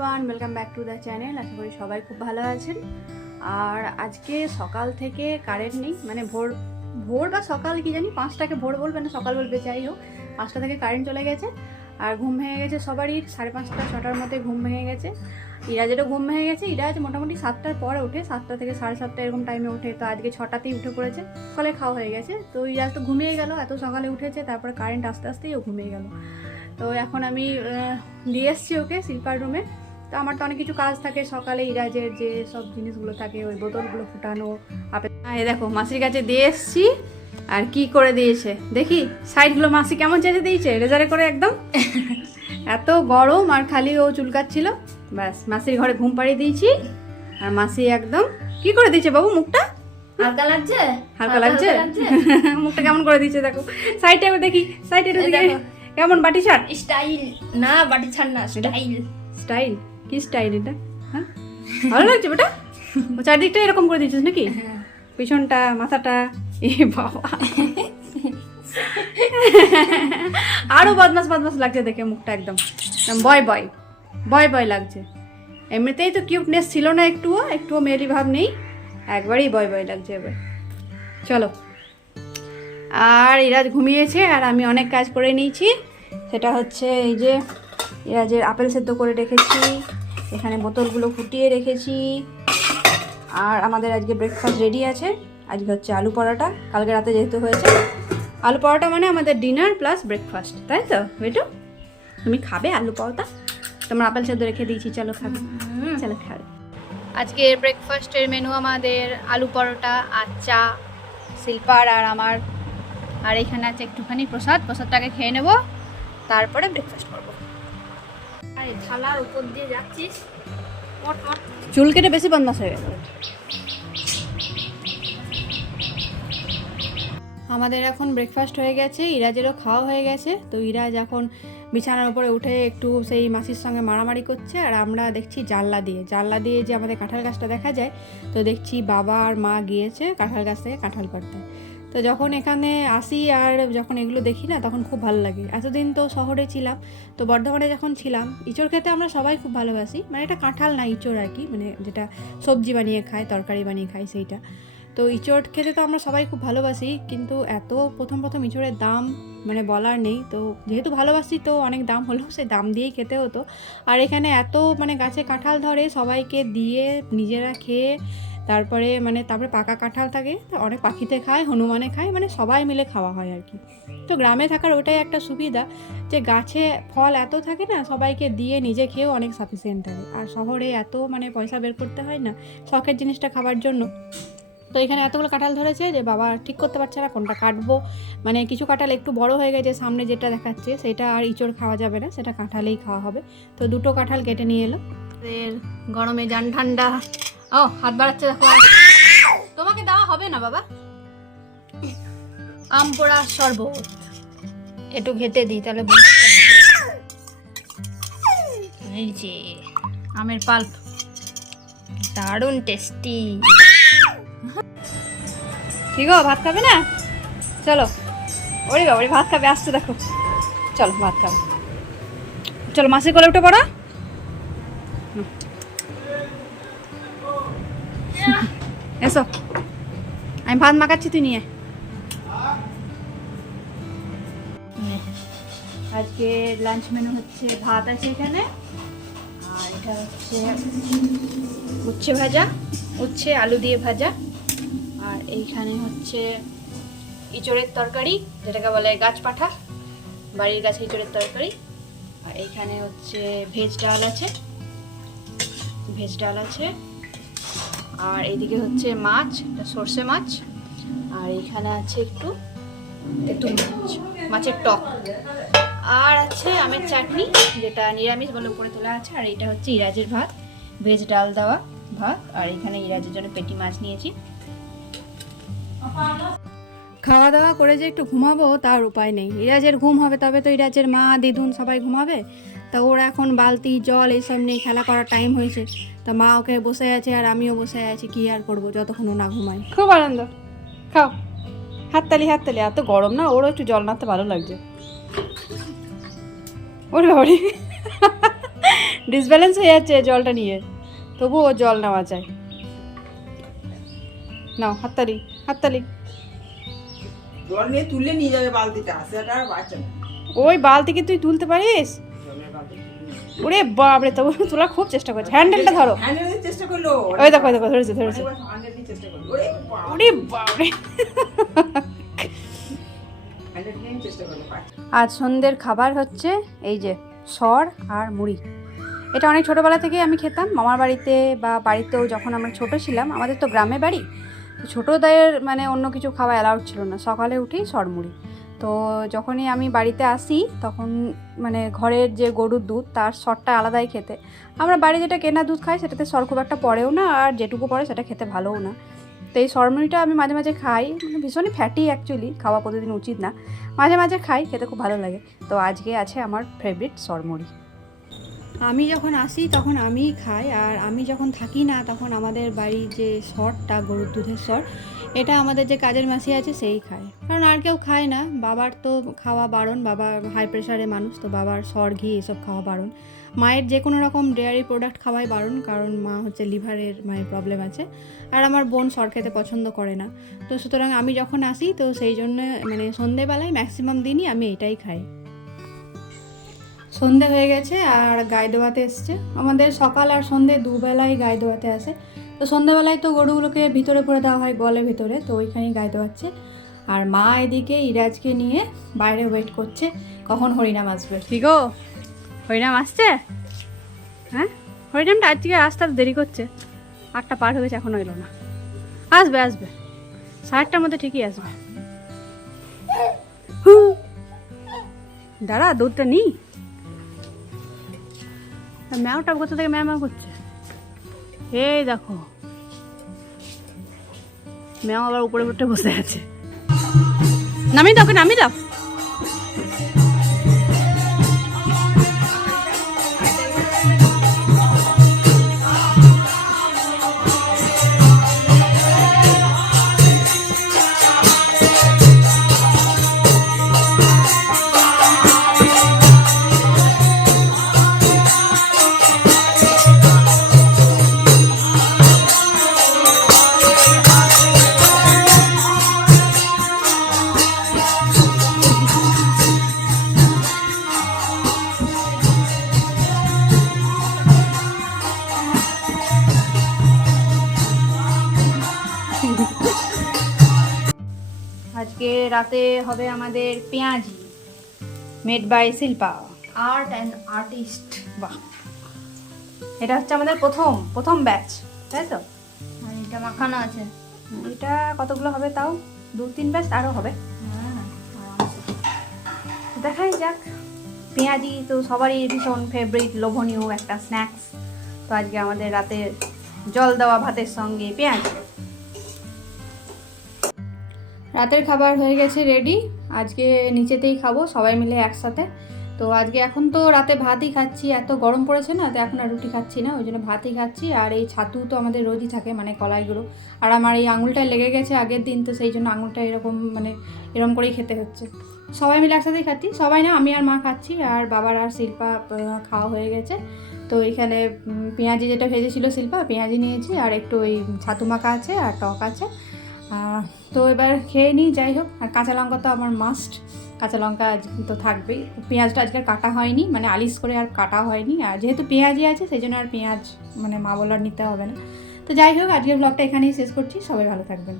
Everyone welcome back to the channel আশা করি সবাই খুব ভালো আছেন। আর আজকে সকাল থেকে কারেন্ট নেই মানে ভোর ভোর বা সকাল কি জানি, পাঁচটাকে ভোর বলবে না, সকাল বলবে, যাই হোক। পাঁচটা থেকে কারেন্ট চলে গেছে, আর ঘুম ভেঙে গেছে সবারই, সাড়ে পাঁচটা, ছটার মধ্যে ঘুম ভেঙে গেছে। ইরাজেরও ঘুম ভেঙে গেছে, ইরাজ মোটামুটি সাতটার পরে উঠে সাতটা থেকে সাড়ে সাতটা এরকম টাইমে উঠে তো আজকে ছটাতেই উঠে পড়েছে সকালে খাওয়া হয়ে গেছে। তো ইরাজ তো ঘুমিয়ে গেল, এত সকালে উঠেছে, তারপরে কারেন্ট আস্তে আস্তেই ও ঘুমিয়ে গেল। তো এখন আমি দিয়ে এসছি ওকে, শিল্পার রুমে তো আমার তো অনেক কিছু কাজ থাকে সকালে ইরাজের যে সব জিনিসগুলো থাকে ওই বোতলগুলো ফুটানো আপেল এই দেখো মাসির কাছে দিয়ে এসছি। আর কি করে দিয়েছে? দেখি সাইডগুলো মাসি কেমন চেঁচে দিয়েছে? রেজারে করে একদম। এত গরম আর খালি ও চুলকাচ্ছিল। ব্যাস মাসির ঘরে ঘুম পাড়িয়ে দিয়েছি। আর মাসি একদম কি করে দিয়েছে বাবু মুখটা? হালকা লাগছে? হালকা লাগছে? মুখটা কেমন করে দিয়েছে দেখো। সাইডে দেখি সাইডে এই দেখো। কেমন বাটি শার্ট স্টাইল। না বাটি ছাড় না স্টাইল। স্টাইল? কি স্টাইল এটা? হ্যাঁ? ভালো লাগছে বেটা? ও চারদিকটা এরকম করে দিয়েছিস নাকি? পিছনটা মাথাটা এ বাবা। আরও বদমাস বদমাস লাগছে দেখে মুখটা একদম। বয় বয় বয় বয় লাগছে। এমনিতেই তো কিউটনেস ছিল না একটুও একটুও মেয়েলি ভাব নেই। একবারই বয় বয় লাগছে এবার। চলো। আর ইরাজ ঘুমিয়েছে আর আমি অনেক কাজ করে নিয়েছি। সেটা হচ্ছে এই যে ইরাজের আপেল সেদ্ধ করে রেখেছি। এখানে বোতলগুলো ফুটিয়ে রেখেছি। আর আমাদের আজকে ব্রেকফাস্ট রেডি আছে। আজকে হচ্ছে আলু পরোটা। কালকে রাতে যেহেতু হয়েছে। আলু পরোটা মানে আমাদের ডিনার প্লাস ব্রেকফাস্ট তাই তো বেটু তুমি খাবে আলু পরোটা? তোমার আপেল সেদ্ধ রেখে দিয়েছি চলো খাবে। চলো খাবে। আজকে ব্রেকফাস্টের মেনু আমাদের আলু পরোটা আর চা শিল্পার আর আমার। আর এখানে আছে একটুখানি প্রসাদ। প্রসাদটাকে খেয়ে নেব। তারপরে ব্রেকফাস্ট করব। আরে থালার উপর দিয়ে যাচ্ছিস? মট মট চুল কেটে বেশি বদমাস হয়ে গেল। আমাদের এখন ব্রেকফাস্ট হয়ে গেছে ইরাজেরও খাওয়া হয়ে গেছে। তো ইরাজ এখন বিছানার উপরে উঠে একটু সেই মাসির সঙ্গে মারামারি করছে আর আমরা দেখছি জানলা দিয়ে। জানলা দিয়ে যে আমাদের কাঁঠাল গাছটা দেখা যায় তো দেখছি বাবা আর মা গিয়েছে কাঁঠাল গাছ থেকে কাঁঠাল পাড়তে তো যখন এখানে আসি আর যখন এগুলো দেখি না, তখন খুব ভালো লাগে। এতদিন তো শহরে ছিলাম, তো বর্ধমানে যখন ছিলাম, ইঁচড় খেতে আমরা সবাই খুব ভালোবাসি। মানে এটা কাঁঠাল না, ইঁচড় আর কি মানে যেটা সবজি বানিয়ে খায়, তরকারি বানিয়ে খায় সেইটা। তো ইঁচড় খেতে তো আমরা সবাই খুব ভালোবাসি, কিন্তু এত প্রথম প্রথম ইঁচড়ের দাম মানে বলার নেই। তো যেহেতু ভালোবাসি, তো অনেক দাম হলেও সেই দাম দিয়েই খেতে হতো। আর এখানে এত মানে গাছে কাঁঠাল ধরে, সবাইকে দিয়ে নিজেরা খেয়ে তারপরে মানে তারপরে পাকা কাঁঠাল থাকে অনেক পাখিতে খায়, হনুমানে খায় মানে সবাই মিলে খাওয়া হয় আর কি। তো গ্রামে থাকার ওটাই একটা সুবিধা যে গাছে ফল এত থাকে না, সবাইকে দিয়ে নিজে খেয়েও অনেক সাফিসিয়েন্ট থাকে। আর শহরে এত মানে পয়সা বের করতে হয় না, শখের জিনিসটা খাবার জন্য। তো এখানে এতগুলো কাঁঠাল ধরেছে যে বাবা ঠিক করতে পারছে না, কোনটা কাটবো? মানে কিছু কাঁঠাল একটু বড় হয়ে গেছে, সামনে যেটা দেখাচ্ছে সেটা আর ইঁচড় খাওয়া যাবে না, সেটা কাঁঠালেই খাওয়া হবে। তো দুটো কাঁঠাল কেটে নিয়ে এলো। গরমে যান ঠান্ডা। ও, হাত বাড়াচ্ছে দেখো। তোমাকে দেওয়া হবে না, বাবা? আম পোড়া শরবত। একটু ঘেটে দিই, তাহলে এই যে, আমের পাল্প। দারুণ টেস্টি ঠিক গো, ভাত খাবে না? চলো। ওরে বাবা ভাত খাবে আসতে দেখো। চলো, ভাত খাবে। চলো, মাসির কোলে উঠে পড়ো। হুম। এসো আমি ভাত মাখাচ্ছি তুই নিয়ে আজকে লাঞ্চ মেনু হচ্ছে ভাত আছে এখানে। আর এটা হচ্ছে উচ্ছে ভাজা, উচ্ছে, আলু দিয়ে ভাজা। আর এইখানে হচ্ছে ইঁচড়ের তরকারি, যেটাকে বলে গাছ পাঠা, বাড়ির গাছে ইঁচড়ের তরকারি। আর এইখানে হচ্ছে ভেজ ডাল আছে। ভেজ ডাল আছে। আর এইদিকে হচ্ছে মাছ সর্ষে মাছ। আর এইখানে আছে একটু তেঁতুল মাছ, মাছের টক। আর আছে আমের চাটনি, যেটা নিরামিষ বলে উপরে তোলা আছে, আর এটা হচ্ছে ইরাজের ভাত, ভেজ ডাল দেওয়া ভাত, আর এখানে ইরাজের জন্য পেটি মাছ নিয়েছি। খাওয়া দাওয়া করে যে একটু ঘুমাবো, তার উপায় নেই। ইরাজের ঘুম হবে, তবে তো ইরাজের মা, দিদুন সবাই ঘুমাবে। তা ওরা এখন বালতি জল এইসব নিয়ে খেলা করার টাইম হয়েছে। তা মা ওকে বসে আছে আর আমিও বসে আছি কি আর করব? যতক্ষণ ও না ঘুমাই খুব আনন্দ। খাও। হাততালি হাততালি। এত গরম না ওরও একটু জল নাড়তে ভালো লাগছে। ওরে বাবারে। ডিসব্যালেন্স হয়ে যাচ্ছে জলটা নিয়ে। তবুও জল নেওয়া যায়। নাও হাততালি হাততালি। জল নিয়ে তুলে নিয়ে যাবে বালতিটা সেটা আর ওই বালতিকে তুই তুলতে পারিস? ওরে বাপরে তবু তোলা খুব চেষ্টা করছে। হ্যান্ডেলটা ধরো। চেষ্টা করল। ওই দেখো দেখো ধরেছে ওরে। আজ সন্ধ্যের খাবার হচ্ছে এই যে সর আর মুড়ি। এটা অনেক ছোটোবেলা থেকে আমি খেতাম। মামার বাড়িতে বা বাড়িতেও যখন আমরা ছোট ছিলাম আমাদের তো গ্রামে বাড়ি ছোটোদের মানে অন্য কিছু খাওয়া অ্যালাউড ছিল না। সকালে উঠেই সর মুড়ি। তো যখনই আমি বাড়িতে আসি, তখন মানে ঘরের যে গরুর দুধ, তার সরটা আলাদাই খেতে। আমরা বাড়ি যেটা কেনা দুধ খাই, সেটাতে সর খুব একটা পড়েও না, আর যেটুকু পড়ে সেটা খেতে ভালোও না। তো এই সরমুড়িটা আমি মাঝে মাঝে খাই মানে ভীষণই ফ্যাটি অ্যাকচুয়ালি খাওয়া প্রতিদিন উচিত না। মাঝে মাঝে খাই, খেতে খুব ভালো লাগে। তো আজকে আছে আমার ফেভারিট সরমুড়ি আমি যখন আসি, তখন আমিই খাই, আর আমি যখন থাকি না, তখন আমাদের বাড়ির যে সরটা গরুর দুধের সর এটা আমাদের যে কাজের মাসি আছে, সেই খায়। কারণ আর কেউ খায় না। বাবার তো খাওয়া বারণ, বাবা হাই প্রেশারে মানুষ, তো বাবার সর, ঘি এসব খাওয়া বারণ। মায়ের যে কোনো রকম ডেয়ারি প্রোডাক্ট খাওয়াই বারণ, কারণ মা হচ্ছে লিভারের মায়ের প্রবলেম আছে। আর আমার বোন সর খেতে পছন্দ করে না। তো সুতরাং আমি যখন আসি, তো সেই জন্য মানে সন্ধেবেলায় ম্যাক্সিমাম দিনই আমি এটাই খাই। সন্ধে হয়ে গেছে আর গায়ে দেওয়াতে এসছে। আমাদের সকাল আর সন্ধে দুবেলায় গায়ে দেওয়াতে আসে। তো সন্ধেবেলায় তো গরুগুলোকে ভিতরে পরে দেওয়া হয় গলে ভিতরে, তো ওইখানেই গায়ে দেওয়াচ্ছে আর মা এদিকে ইরাজকে নিয়ে বাইরে ওয়েট করছে, কখন হরিনাম আসবে। ঠিক গো? হরিনাম আসছে? হ্যাঁ? হরিনামটা আজকে আসতে দেরি করছে। আটটা পার হয়ে গেছে, এখনও এলো না। আসবে আসবে। সাতটার মধ্যে ঠিকই আসবে। দাঁড়া, দুধটা নিই ম্যাওটা কোথা থেকে ম্যাও করছে? এই দেখো। ম্যাও আবার উপরে উঠে বসে আছে। নামি দাও ওকে নামি দাও। রাতে হবে আমাদের পেঁয়াজি made by Shilpa. Art and artist বাহ। এটা হচ্ছে আমাদের প্রথম প্রথম ব্যাচ তাই তো? আর এটা মাখানো আছে। এটা কতগুলো হবে তাও? দু তিন ব্যাচ আরও হবে। হ্যাঁ দেখাই যাক। পেঁয়াজি তো সবারই ভীষণ ফেভারিট লোভনীয় একটা স্ন্যাক্স তো আজকে আমাদের রাতের জল দেওয়া ভাতের সঙ্গে পেঁয়াজি। রাতের খাবার হয়ে গেছে রেডি আজকে নিচেতেই খাব, সবাই মিলে একসাথে। তো আজকে এখন তো রাতে ভাতই খাচ্ছি, এত গরম পড়েছে না, তো এখন আর রুটি খাচ্ছি না, ওই জন্য ভাতই খাচ্ছি। আর এই ছাতু তো আমাদের রোজই থাকে মানে কলাই গুঁড়ো আর আমার এই আঙুলটা লেগে গেছে আগের দিন, তো সেই জন্য আঙুলটা এরকম মানে এরকম করেই খেতে হচ্ছে। সবাই মিলে একসাথেই খাচ্ছি, সবাই না, আমি আর মা খাচ্ছি, আর বাবার আর শিল্পা খাওয়া হয়ে গেছে। তো এখানে পেঁয়াজি যেটা ভেজেছিল শিল্পা, পেঁয়াজি নিয়েছি, আর একটু ওই ছাতু মাখা আছে, আর টক আছে। তো এবার খেয়ে নিই, যাই হোক। আর কাঁচা লঙ্কা তো আমার মাস্ট কাঁচা লঙ্কা তো থাকবেই। পেঁয়াজটা আজকে কাটা হয়নি মানে আলিশ করে আর কাটা হয়নি। আর যেহেতু পেঁয়াজই আছে, সেই জন্য আর পেঁয়াজ মানে মা বলার নিতে হবে না। তো যাই হোক, আজকের ব্লগটা এখানেই শেষ করছি। সবাই ভালো থাকবেন।